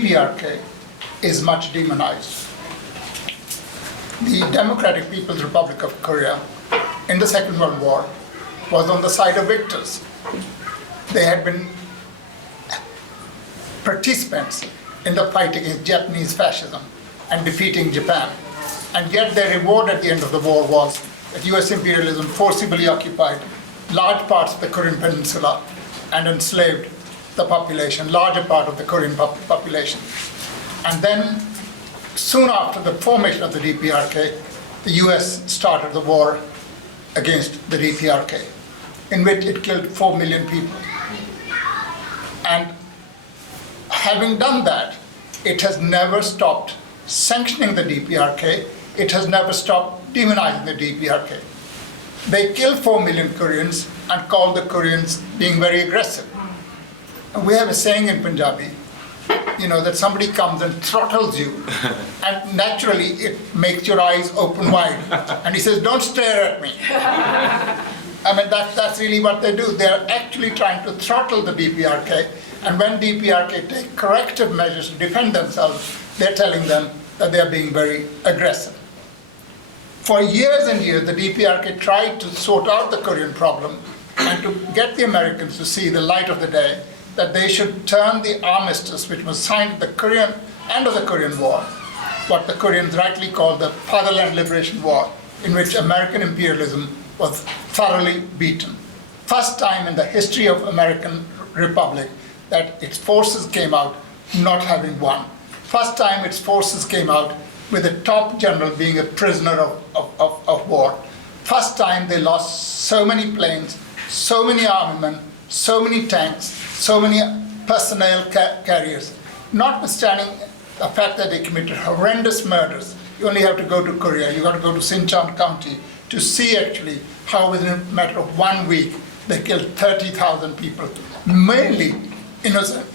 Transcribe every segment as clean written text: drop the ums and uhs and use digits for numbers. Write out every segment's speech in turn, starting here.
DPRK is much demonized. The Democratic People's Republic of Korea in the Second World War was on the side of victors. They had been participants in the fight against Japanese fascism and defeating Japan. And yet their reward at the end of the war was that US imperialism forcibly occupied large parts of the Korean Peninsula and enslaved the population, larger part of the Korean population. And then, soon after the formation of the DPRK, the US started the war against the DPRK, in which it killed 4 million people. And having done that, it has never stopped sanctioning the DPRK. It has never stopped demonizing the DPRK. They killed 4 million Koreans and called the Koreans being very aggressive. And we have a saying in Punjabi, that somebody comes and throttles you, and naturally it makes your eyes open wide. And he says, don't stare at me. I mean, that's really what they do. They're actually trying to throttle the DPRK, and when DPRK take corrective measures to defend themselves, they're telling them that they're being very aggressive. For years and years, the DPRK tried to sort out the Korean problem and to get the Americans to see the light of the day, that they should turn the armistice, which was signed at the end of the Korean War, what the Koreans rightly call the Fatherland Liberation War, in which American imperialism was thoroughly beaten. First time in the history of American Republic that its forces came out not having won. First time its forces came out with the top general being a prisoner of war. First time they lost so many planes, so many armament, so many tanks, so many personnel carriers, notwithstanding the fact that they committed horrendous murders. You only have to go to Korea, you got to go to Sinchon County to see actually how within a matter of 1 week they killed 30,000 people, mainly innocent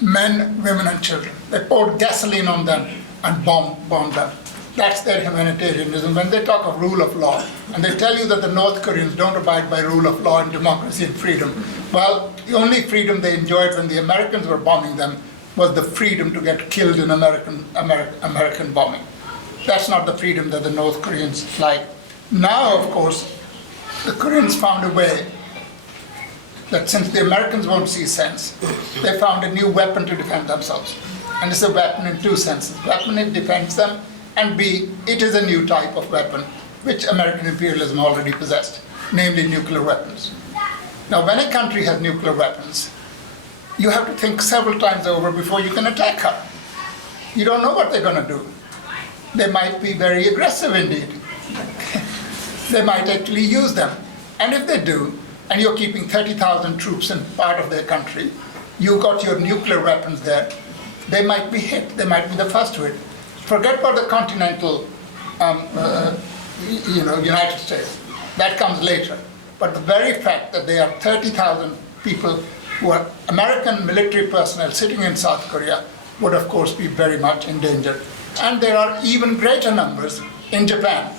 men, women and children. They poured gasoline on them and bombed them. That's their humanitarianism. When they talk of rule of law, and they tell you that the North Koreans don't abide by rule of law and democracy and freedom, well, the only freedom they enjoyed when the Americans were bombing them was the freedom to get killed in American bombing. That's not the freedom that the North Koreans like. Now, of course, the Koreans found a way that since the Americans won't see sense, they found a new weapon to defend themselves. And it's a weapon in two senses. Weapon, it defends them, and B, it is a new type of weapon which American imperialism already possessed, namely nuclear weapons. Now, when a country has nuclear weapons, you have to think several times over before you can attack her. You don't know what they're going to do. They might be very aggressive indeed. They might actually use them. And if they do, and you're keeping 30,000 troops in part of their country, you got your nuclear weapons there, they might be hit. They might be the first to hit. Forget about the continental United States. That comes later. But the very fact that there are 30,000 people who are American military personnel sitting in South Korea would of course be very much endangered. And there are even greater numbers in Japan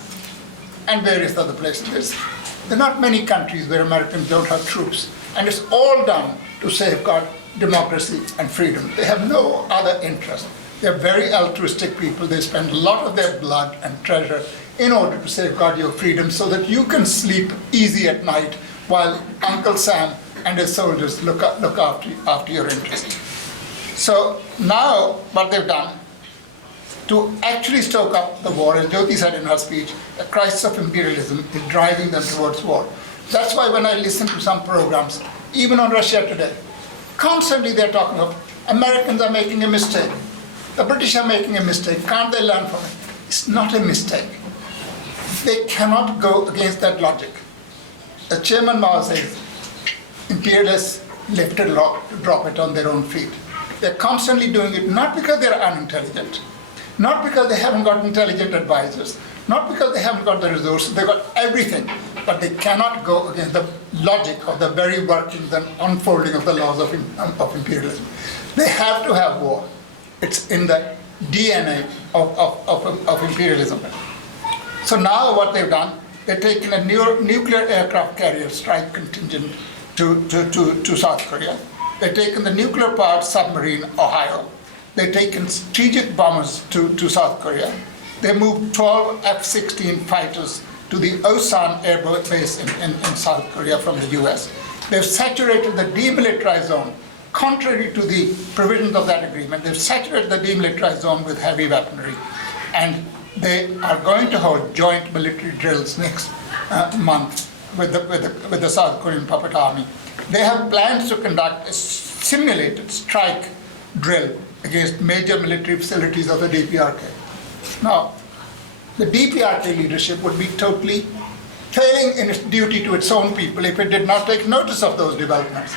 and various other places. There are not many countries where Americans don't have troops, and it's all done to safeguard democracy and freedom. They have no other interest. They're very altruistic people. They spend a lot of their blood and treasure in order to safeguard your freedom so that you can sleep easy at night while Uncle Sam and his soldiers look after your interests. So now what they've done to actually stoke up the war, as Jyoti said in her speech, the crisis of imperialism is driving them towards war. That's why when I listen to some programs, even on Russia Today, constantly they're talking of Americans are making a mistake. The British are making a mistake. Can't they learn from it? It's not a mistake. They cannot go against that logic. As Chairman Mao says, imperialists lifted a rock to drop it on their own feet. They're constantly doing it not because they're unintelligent, not because they haven't got intelligent advisors, not because they haven't got the resources, they've got everything, but they cannot go against the logic of the very workings and unfolding of the laws of imperialism. They have to have war. It's in the DNA of imperialism. So now what they've done, they've taken a nuclear aircraft carrier strike contingent to South Korea. They've taken the nuclear-powered submarine Ohio. They've taken strategic bombers to South Korea. They moved 12 F-16 fighters to the Osan Air Base in South Korea from the US. They've saturated the demilitarized zone. Contrary to the provisions of that agreement, they've saturated the demilitarized zone with heavy weaponry. And they are going to hold joint military drills next month with the South Korean puppet army. They have plans to conduct a simulated strike drill against major military facilities of the DPRK. Now, the DPRK leadership would be totally failing in its duty to its own people if it did not take notice of those developments.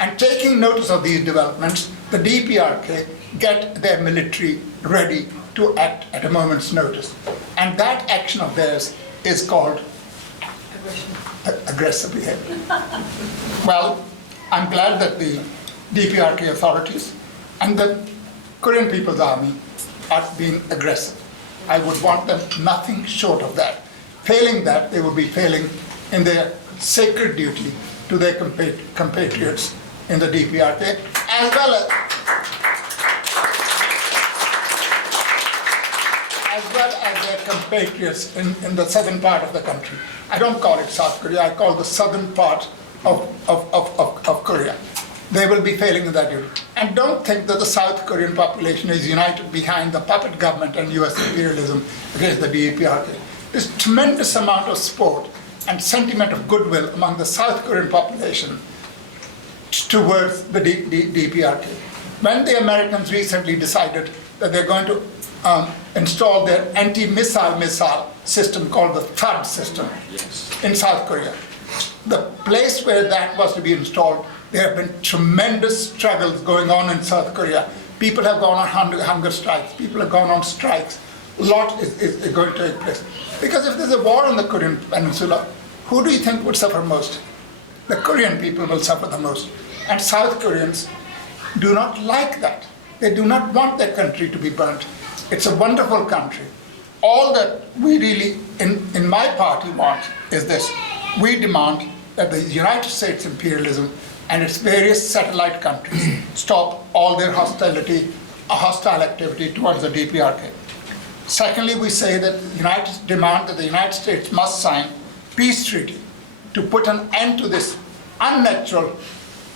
And taking notice of these developments, the DPRK get their military ready to act at a moment's notice. And that action of theirs is called aggressive behavior. Well, I'm glad that the DPRK authorities and the Korean People's Army are being aggressive. I would want them nothing short of that. Failing that, they would be failing in their sacred duty to their compatriots in the DPRK, as well as their compatriots in the southern part of the country. I don't call it South Korea, I call the southern part of Korea. They will be failing in that duty. And don't think that the South Korean population is united behind the puppet government and US imperialism against the DPRK. There's tremendous amount of support and sentiment of goodwill among the South Korean population towards the DPRK. When the Americans recently decided that they're going to install their anti-missile system called the THAAD system in South Korea, the place where that was to be installed, there have been tremendous struggles going on in South Korea. People have gone on hunger strikes, people have gone on strikes. A lot is going to take place. Because if there's a war on the Korean Peninsula, who do you think would suffer most? The Korean people will suffer the most. And South Koreans do not like that. They do not want their country to be burnt. It's a wonderful country. All that we really, in my party, want is this. We demand that the United States imperialism and its various satellite countries stop all their hostile activity towards the DPRK. Secondly, we say that demand that the United States must sign peace treaty to put an end to this unnatural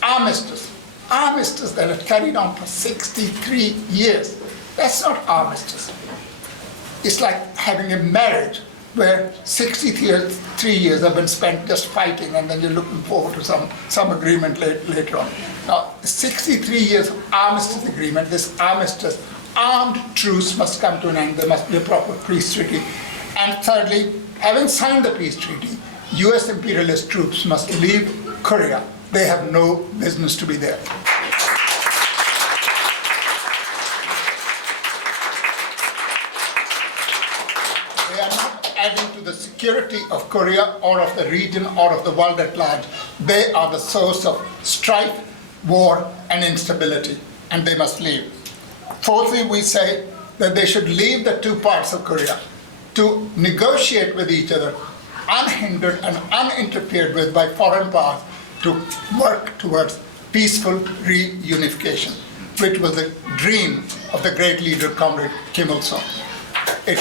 armistice that had carried on for 63 years. That's not armistice. It's like having a marriage where 63 years have been spent just fighting, and then you're looking forward to some agreement later on. Now, 63 years armistice agreement, this armistice, armed truce must come to an end. There must be a proper peace treaty. And thirdly, having signed the peace treaty, US imperialist troops must leave Korea. They have no business to be there. They are not adding to the security of Korea or of the region or of the world at large. They are the source of strife, war, and instability, and they must leave. Fourthly, we say that they should leave the two parts of Korea to negotiate with each other, unhindered and uninterfered with by foreign powers, to work towards peaceful reunification, which was the dream of the great leader, Comrade Kim Il-sung. It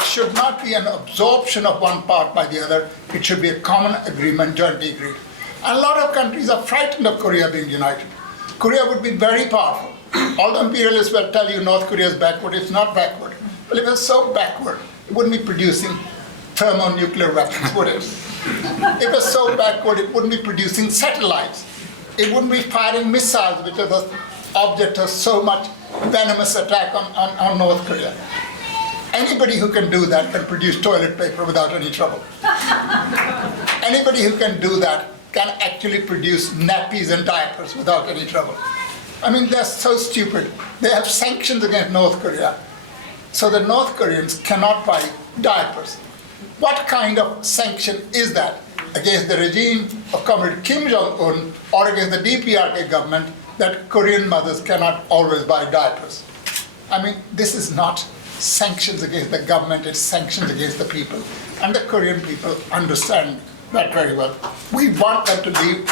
should not be an absorption of one part by the other. It should be a common agreement, jointly agreed. And a lot of countries are frightened of Korea being united. Korea would be very powerful. All the imperialists will tell you North Korea is backward. It's not backward. Well, if it was so backward, it wouldn't be producing thermonuclear weapons, would it? If it was so backward, it wouldn't be producing satellites. It wouldn't be firing missiles, which are the object of so much venomous attack on North Korea. Anybody who can do that can produce toilet paper without any trouble. Anybody who can do that can actually produce nappies and diapers without any trouble. I mean, they're so stupid. They have sanctions against North Korea, so the North Koreans cannot buy diapers. What kind of sanction is that against the regime of Comrade Kim Jong-un or against the DPRK government that Korean mothers cannot always buy diapers? I mean, this is not sanctions against the government, it's sanctions against the people. And the Korean people understand that very well. We want them to leave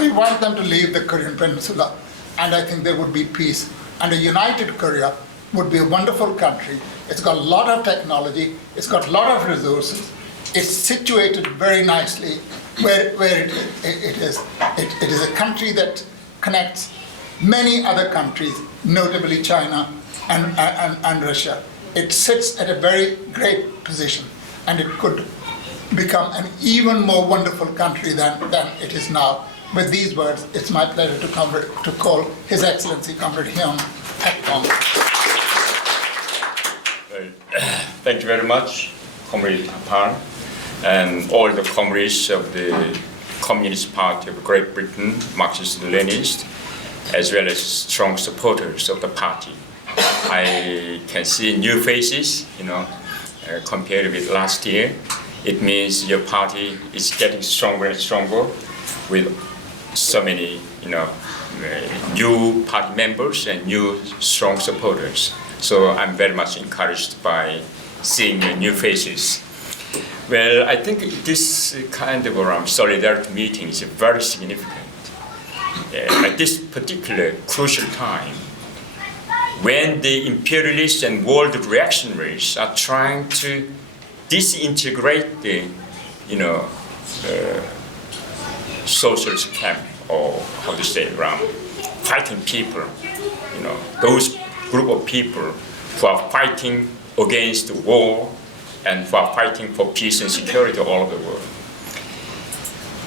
We want them to leave the Korean Peninsula, and I think there would be peace. And a united Korea would be a wonderful country. It's got a lot of technology, it's got a lot of resources, it's situated very nicely where it is. It is a country that connects many other countries, notably China and Russia. It sits at a very great position, and it could become an even more wonderful country than it is now. With these words, it's my pleasure to call His Excellency Comrade Hyon Hak Bong. Thank you very much, Comrade Harpal, and all the comrades of the Communist Party of Great Britain, Marxist-Leninists, as well as strong supporters of the party. I can see new faces, compared with last year. It means your party is getting stronger and stronger with so many, new party members and new strong supporters. So I'm very much encouraged by seeing new faces. Well, I think this kind of solidarity meeting is very significant. At this particular crucial time, when the imperialists and world reactionaries are trying to disintegrate the, socialist camp, or how to say it, fighting people, those group of people who are fighting against the war and who are fighting for peace and security all over the world.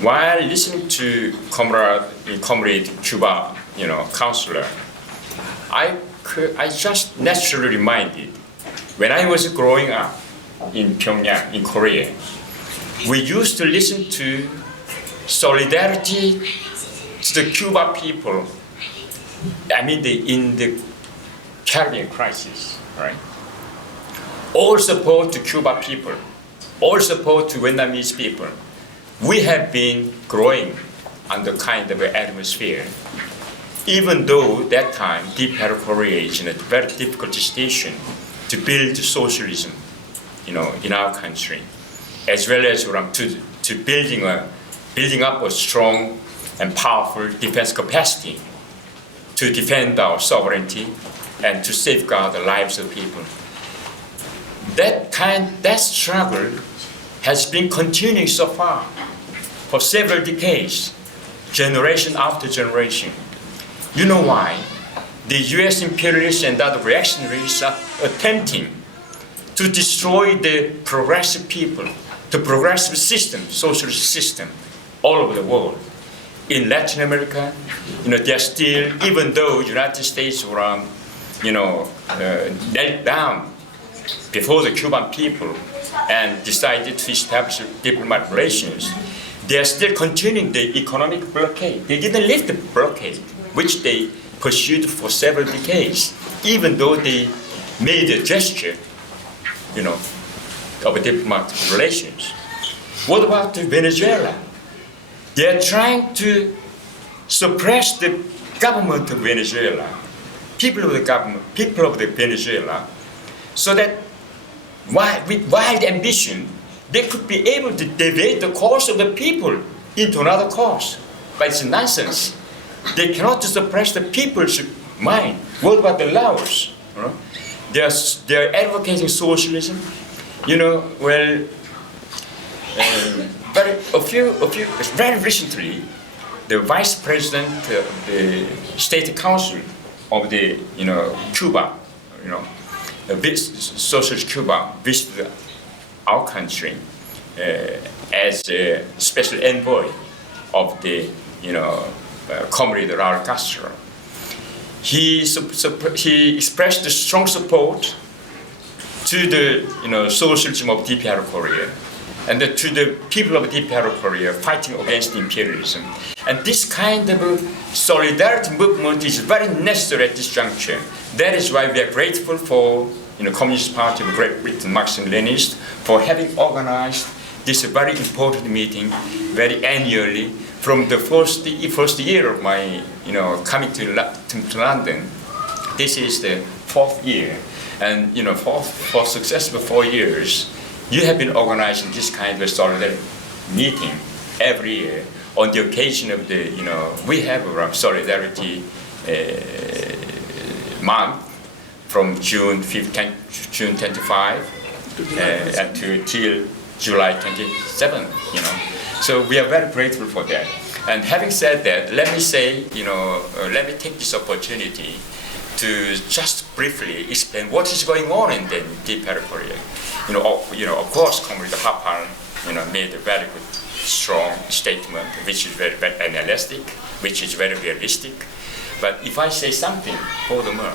While listening to Comrade Cuba, counselor, I just naturally reminded, when I was growing up in Pyongyang, in Korea, we used to listen to solidarity to the Cuba people, in the Caribbean crisis, right? All support to Cuba people, all support to Vietnamese people. We have been growing under kind of an atmosphere. Even though that time, Deep-Hero Korea is in a very difficult situation to build socialism, in our country, as well as to building up a strong and powerful defense capacity to defend our sovereignty and to safeguard the lives of people. That struggle has been continuing so far for several decades, generation after generation. You know why? The US imperialists and other reactionaries are attempting to destroy the progressive people, the progressive system, socialist system, all over the world. In Latin America, they are still, even though United States were, knelt down before the Cuban people and decided to establish diplomatic relations, they are still continuing the economic blockade. They didn't lift the blockade, which they pursued for several decades, even though they made a gesture, of diplomatic relations. What about Venezuela? They are trying to suppress the government of Venezuela, people of the Venezuela, so that with wild ambition, they could be able to deviate the course of the people into another course. But it's nonsense. They cannot suppress the people's mind. What about the Laos? They are advocating socialism. Very recently, the vice president of the State Council of the Cuba, Socialist Cuba, visited our country as a special envoy of the comrade Raul Castro. He expressed the strong support to the socialism of Deep-Hero Korea and to the people of Deep-Hero Korea fighting against imperialism. And this kind of solidarity movement is very necessary at this juncture. That is why we are grateful for Communist Party of Great Britain, Marxist-Leninists, for having organized this very important meeting very annually from the first year of my coming to London. This is the 4th year, and for successful 4 years, you have been organizing this kind of solidarity meeting every year on the occasion of the, we have a solidarity month from June 25 until July 27, So we are very grateful for that. And having said that, let me say, let me take this opportunity to just briefly explain what is going on in the Deep Korea. Of course, Comrade Harpal, made a very good, strong statement, which is very, very analytic, which is very realistic. But if I say something furthermore,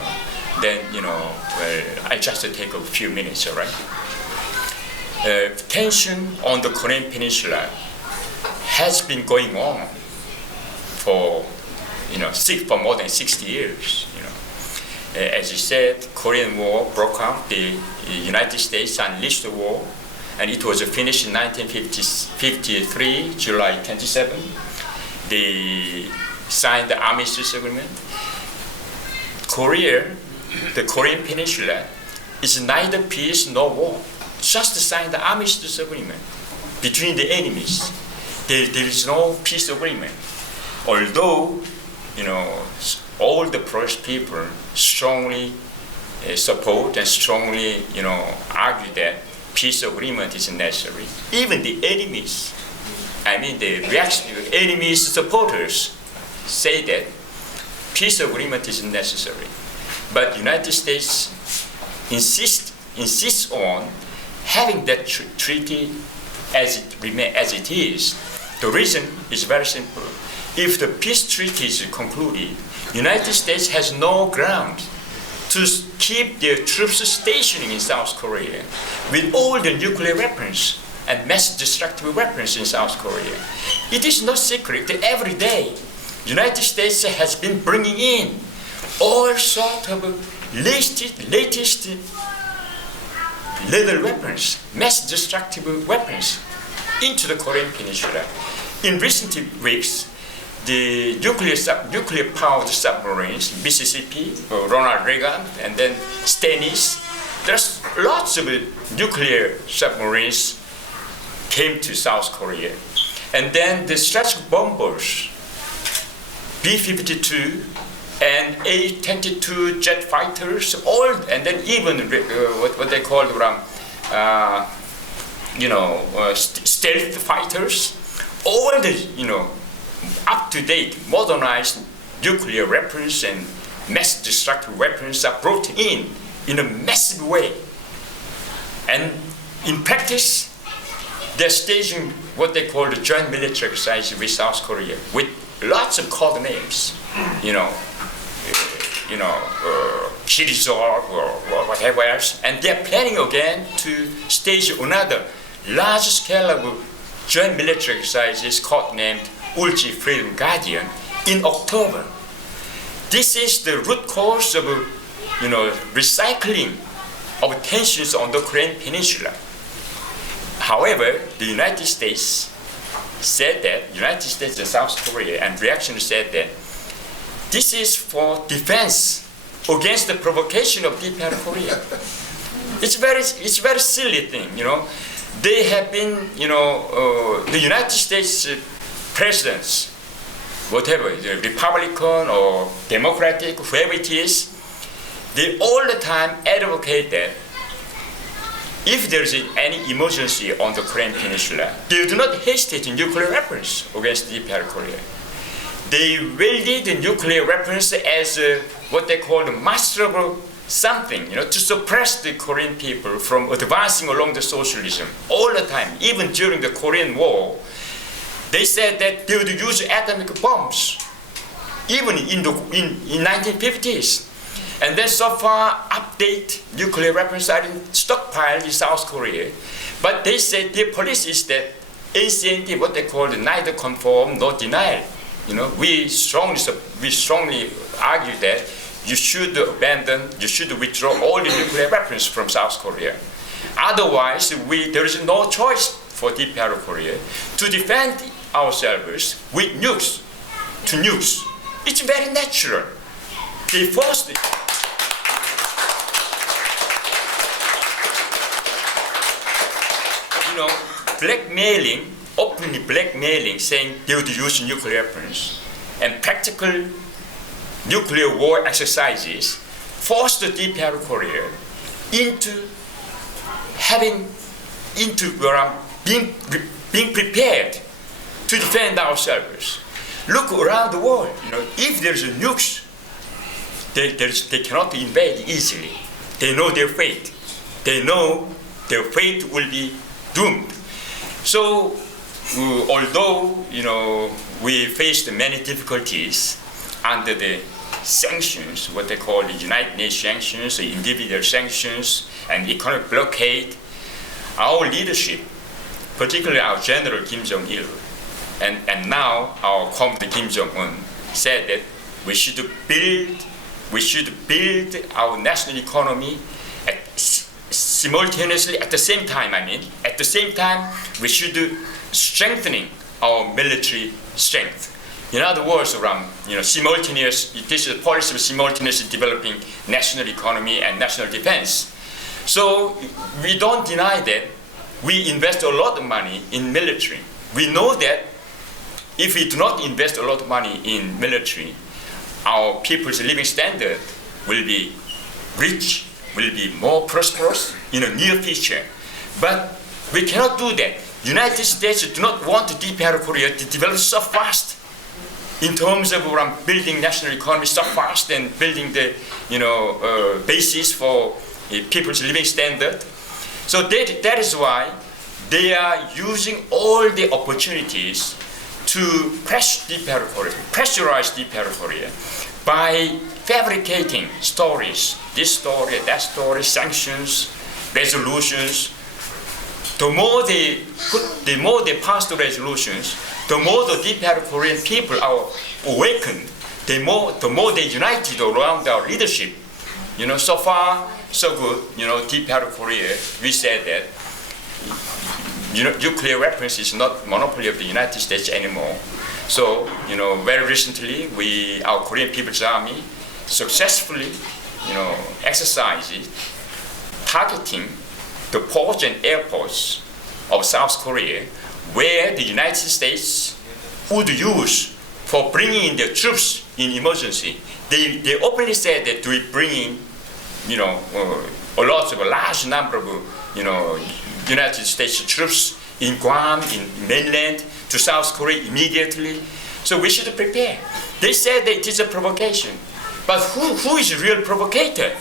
then, I just take a few minutes, all right? Tension on the Korean Peninsula has been going on for, for more than 60 years, As you said, Korean War broke out, the United States unleashed the war, and it was finished in 1953, July 27. They signed the Armistice Agreement. The Korean Peninsula is neither peace nor war. Just signed the Armistice Agreement between the enemies. There is no peace agreement. Although, all the Polish people strongly support and strongly, argue that peace agreement is necessary. Even the enemies, the reactionary enemies supporters say that peace agreement is necessary. But United States insists on having that treaty as it is. The reason is very simple. If the peace treaty is concluded, United States has no ground to keep their troops stationing in South Korea with all the nuclear weapons and mass destructive weapons in South Korea. It is no secret that every day United States has been bringing in all sorts of latest lethal weapons, mass destructive weapons into the Korean Peninsula. In recent weeks, the nuclear-powered submarines, Mississippi, Ronald Reagan, and then Stennis, there's lots of nuclear submarines came to South Korea. And then the strategic bombers, B-52 and A-22 jet fighters, and then even what they call stealth fighters, all the up-to-date, modernized nuclear weapons and mass destructive weapons are brought in a massive way. And in practice, they're staging what they call the joint military exercise with South Korea, with lots of code names, Kirizor or whatever else. And they're planning again to stage another large-scale of joint military exercises codenamed Ulchi Freedom Guardian in October. This is the root cause of, recycling of tensions on the Korean Peninsula. However, the United States and South Korea and reaction said that this is for defense against the provocation of Deep Korea. It's very silly thing, They have been, the United States presidents, whatever, the Republican or Democratic, whoever it is, they all the time advocate that if there is any emergency on the Korean Peninsula, they do not hesitate in nuclear weapons against Deep Korea. They wielded the nuclear weapons as what they call the masterable something, to suppress the Korean people from advancing along the socialism all the time. Even during the Korean War, they said that they would use atomic bombs, even in 1950s. And then so far, update nuclear weapons are stockpiled in South Korea. But they said their policy is that ACND, what they call the neither conform nor denial. We strongly argue that you should withdraw all the nuclear weapons from South Korea. Otherwise, there is no choice for Deep Korea to defend ourselves with nukes. It's very natural. They forced it. Blackmailing openly blackmailing, saying they would use nuclear weapons, and practical nuclear war exercises forced the DPR Korea into being prepared to defend ourselves. Look around the world. If there's a nukes, they cannot invade easily. They know their fate. They know their fate will be doomed. So, although we faced many difficulties under the sanctions, what they call the United Nations sanctions, the individual sanctions, and economic blockade, our leadership, particularly our General Kim Jong-il, and now our Comrade Kim Jong-un, said that we should build our national economy simultaneously at the same time, we should strengthening our military strength. In other words, simultaneous, this is a policy of simultaneously developing national economy and national defense. So we don't deny that we invest a lot of money in military. We know that if we do not invest a lot of money in military, our people's living standard will be rich, will be more prosperous in the near future. But we cannot do that. United States do not want the DPR Korea to develop so fast in terms of building national economy so fast and building the basis for people's living standard. So that is why they are using all the opportunities to pressurize DPR Korea by fabricating stories, this story, that story, sanctions, resolutions. The more they pass the resolutions, the more the DPR Korean people are awakened, the more they united around our leadership. So far, so good. DPR Korea, we said that nuclear weapons is not monopoly of the United States anymore. So, very recently, our Korean People's Army successfully, exercised targeting the ports and airports of South Korea, where the United States would use for bringing in their troops in emergency. They openly said that we bring in, a large number of, United States troops in Guam, in mainland, to South Korea immediately. So we should prepare. They said that it is a provocation. But who is a real provocator?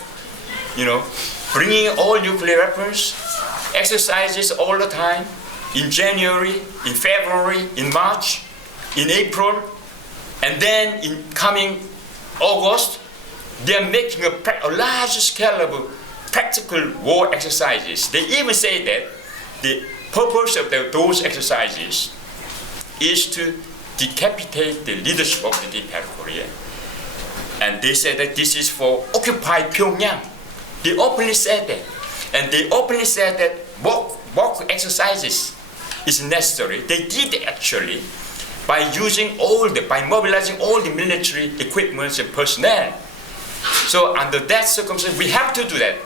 Bringing all nuclear weapons, exercises all the time, in January, in February, in March, in April, and then in coming August, they are making a large scale of practical war exercises. They even say that the purpose of those exercises is to decapitate the leadership of the DPR Korea. And they said that this is for occupied Pyongyang. They openly said that. And they openly said that mock exercises is necessary. They did actually by mobilizing all the military equipment and personnel. So under that circumstance, we have to do that.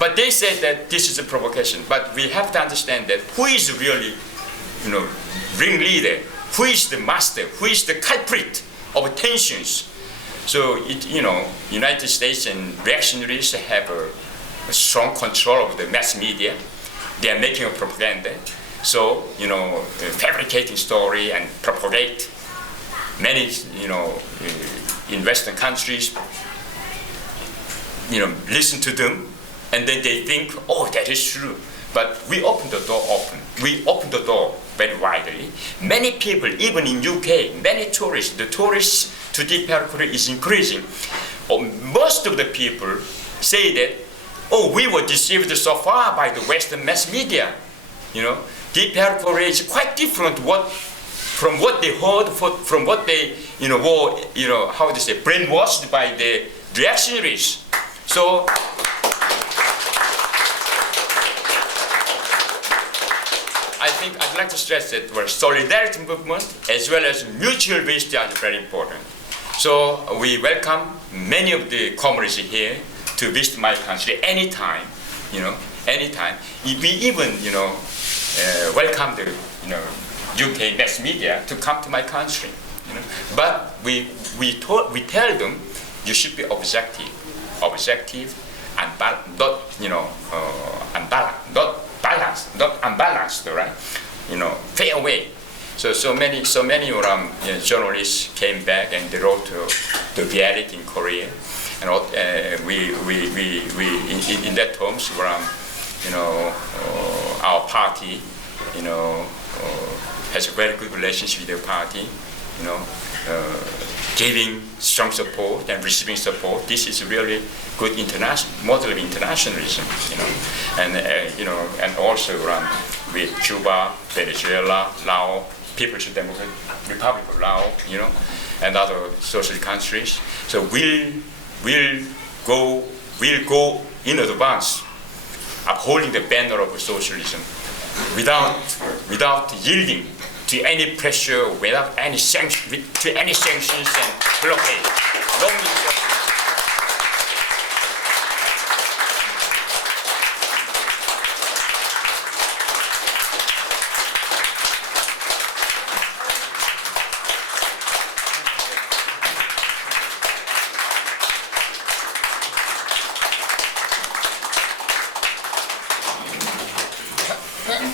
But they said that this is a provocation. But we have to understand that who is really, ringleader, who is the master, who is the culprit of tensions. So United States and reactionaries have a strong control of the mass media. They are making a propaganda. So fabricating story and propagate many in Western countries. Listen to them, and then they think, oh, that is true. But we open the door We open the door very widely. Many people, even in UK, many tourists, the tourists to DPR Korea is increasing. Most of the people say that, oh, we were deceived so far by the Western mass media. DPR Korea is quite different from what they heard, from what they, were, brainwashed by the reactionaries. So, I think I'd like to stress that our solidarity movement as well as mutual wisdom are very important. So we welcome many of the comrades here to visit my country anytime, anytime. We even, welcome the, UK mass media to come to my country. You know? But we tell them you should be objective and not unbalanced, right? You know, fair way. So many journalists came back and they wrote the reality in Korea, and we in that terms our party has a very good relationship with the party, giving strong support and receiving support. This is really good model of internationalism, and also with Cuba, Venezuela, Laos, People's Democratic Republic of Laos, and other social countries. So we'll go in advance, upholding the banner of socialism, without yielding to any pressure, without any sanctions and blockade.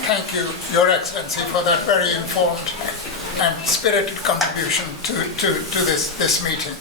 Thank you, Your Excellency, for that very informed and spirited contribution to this meeting.